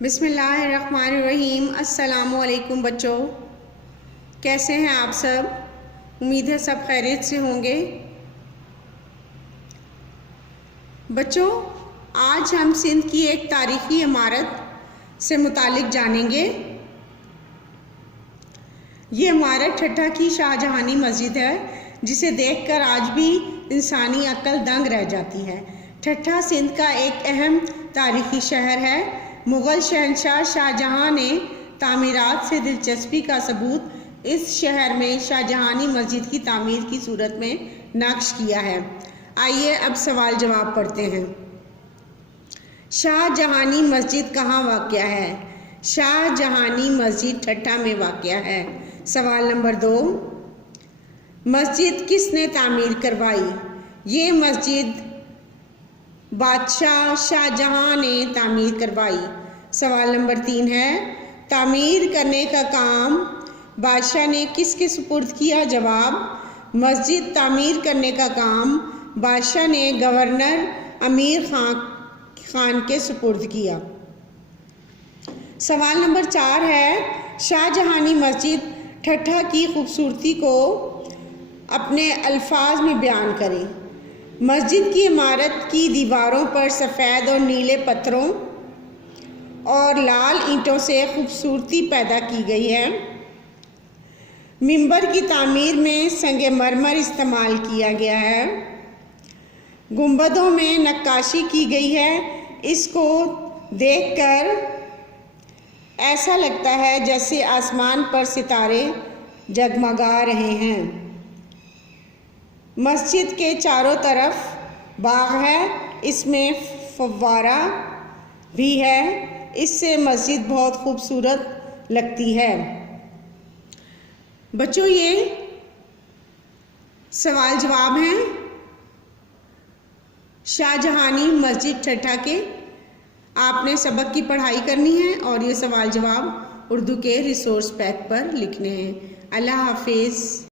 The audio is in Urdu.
بسم اللہ الرحمن الرحیم۔ السلام علیکم بچوں، کیسے ہیں آپ سب؟ امید ہے سب خیریت سے ہوں گے۔ بچوں، آج ہم سندھ کی ایک تاریخی عمارت سے متعلق جانیں گے۔ یہ عمارت ٹھٹھہ کی شاہ جہانی مسجد ہے، جسے دیکھ کر آج بھی انسانی عقل دنگ رہ جاتی ہے۔ ٹھٹھہ سندھ کا ایک اہم تاریخی شہر ہے۔ مغل شہنشاہ شاہ جہاں نے تعمیرات سے دلچسپی کا ثبوت اس شہر میں شاہ جہانی مسجد کی تعمیر کی صورت میں نقش کیا ہے۔ آئیے اب سوال جواب پڑھتے ہیں۔ شاہ جہانی مسجد کہاں واقع ہے؟ شاہ جہانی مسجد ٹھٹھہ میں واقع ہے۔ سوال نمبر 2، مسجد کس نے تعمیر کروائی؟ یہ مسجد بادشاہ شاہ جہاں نے تعمیر کروائی۔ سوال نمبر 3 ہے، تعمیر کرنے کا کام بادشاہ نے کس کے سپرد کیا؟ جواب، مسجد تعمیر کرنے کا کام بادشاہ نے گورنر امیر خان کے سپرد کیا۔ سوال نمبر 4 ہے، شاہ جہانی مسجد ٹھٹھہ کی خوبصورتی کو اپنے الفاظ میں بیان کریں۔ مسجد کی عمارت کی دیواروں پر سفید اور نیلے پتھروں اور لال اینٹوں سے خوبصورتی پیدا کی گئی ہے۔ منبر کی تعمیر میں سنگ مرمر استعمال کیا گیا ہے۔ گنبدوں میں نقاشی کی گئی ہے۔ اس کو دیکھ کر ایسا لگتا ہے جیسے آسمان پر ستارے جگمگا رہے ہیں۔ مسجد کے چاروں طرف باغ ہے، اس میں فوارہ بھی ہے، اس سے مسجد بہت خوبصورت لگتی ہے۔ بچوں، یہ سوال جواب ہیں شاہ جہانی مسجد ٹھٹھہ کے۔ آپ نے سبق کی پڑھائی کرنی ہے اور یہ سوال جواب اردو کے ریسورس پیک پر لکھنے ہیں۔ اللہ حافظ۔